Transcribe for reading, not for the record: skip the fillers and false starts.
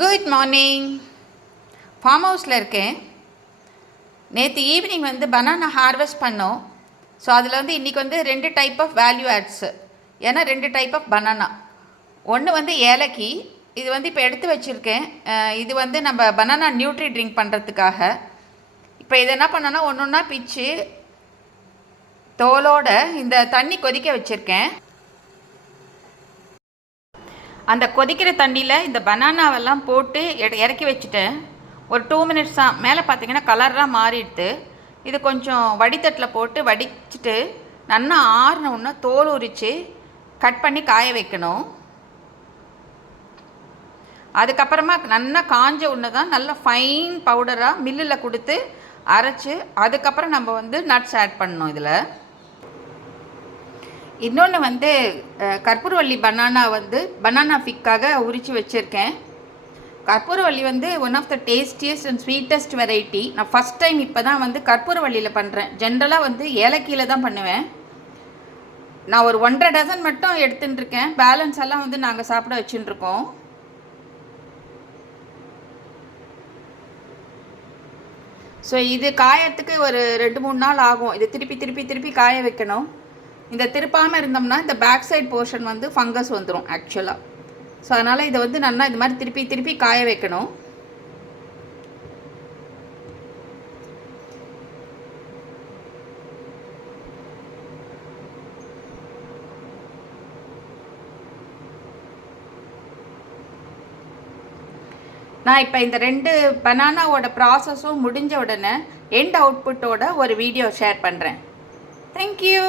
Good morning. Form ஹவுஸில் இருக்கேன். நேற்று ஈவினிங் வந்து பனானா ஹார்வெஸ்ட் பண்ணோம். ஸோ அதில் வந்து இன்றைக்கி வந்து 2 டைப் ஆஃப் வேல்யூ ஆட்ஸு. ஏன்னா 2 டைப் ஆஃப் பனானா. ஒன்று வந்து ஏலக்கி, இது வந்து இப்போ எடுத்து வச்சுருக்கேன். இது வந்து நம்ம பனானா நியூட்ரி ட்ரிங்க் பண்ணுறதுக்காக. இப்போ இதை என்ன பண்ணோன்னா ஒன்று ஒன்றா பிச்சு தோலோட இந்த தண்ணி கொதிக்க வச்சுருக்கேன். அந்த கொதிக்கிற தண்ணியில் இந்த பனானாவெல்லாம் போட்டு இறக்கி வச்சுட்டேன். ஒரு 2 மினிட்ஸ் தான். மேலே பார்த்தீங்கன்னா கலர்லாம் மாறிடுது. இது கொஞ்சம் வடித்தட்டில் போட்டு வடிச்சிட்டு நல்லா ஆறின தோல் உரித்து கட் பண்ணி காய வைக்கணும். அதுக்கப்புறமா நல்லா காஞ்ச உடனே தான் நல்லா ஃபைன் பவுடராக மில்லில் கொடுத்து அரைச்சி அதுக்கப்புறம் நம்ம வந்து நட்ஸ் ஆட் பண்ணணும். இதில் இன்னொன்று வந்து கற்பூரவள்ளி பனானா வந்து பனானா ஃபிக்காக உரித்து வச்சுருக்கேன். கற்பூரவள்ளி வந்து one of the tastiest and sweetest variety. நான் ஃபஸ்ட் டைம் இப்போ தான் வந்து கற்பூரவள்ளியில் பண்ணுறேன். ஜென்ரலாக வந்து ஏலக்கியில் தான் பண்ணுவேன். நான் ஒரு 1.5 டசன் மட்டும் எடுத்துட்டுருக்கேன். பேலன்ஸ் எல்லாம் வந்து நாங்கள் சாப்பிட வச்சுட்டுருக்கோம். ஸோ இது காயத்துக்கு ஒரு 2-3 நாள் ஆகும். இது திருப்பி காய வைக்கணும். இந்த திருப்பாமல் இருந்தோம்னா இந்த பேக் சைட் போர்ஷன் வந்து ஃபங்கஸ் வந்துடும் ஆக்சுவலாக. ஸோ அதனால் இதை வந்து நல்லா இது மாதிரி திருப்பி காய வைக்கணும். நான் இப்போ இந்த 2 பனானாவோட ப்ராசஸும் முடிஞ்ச உடனே எண்ட் அவுட்புட்டோட ஒரு வீடியோ ஷேர் பண்ணுறேன். தேங்க்யூ.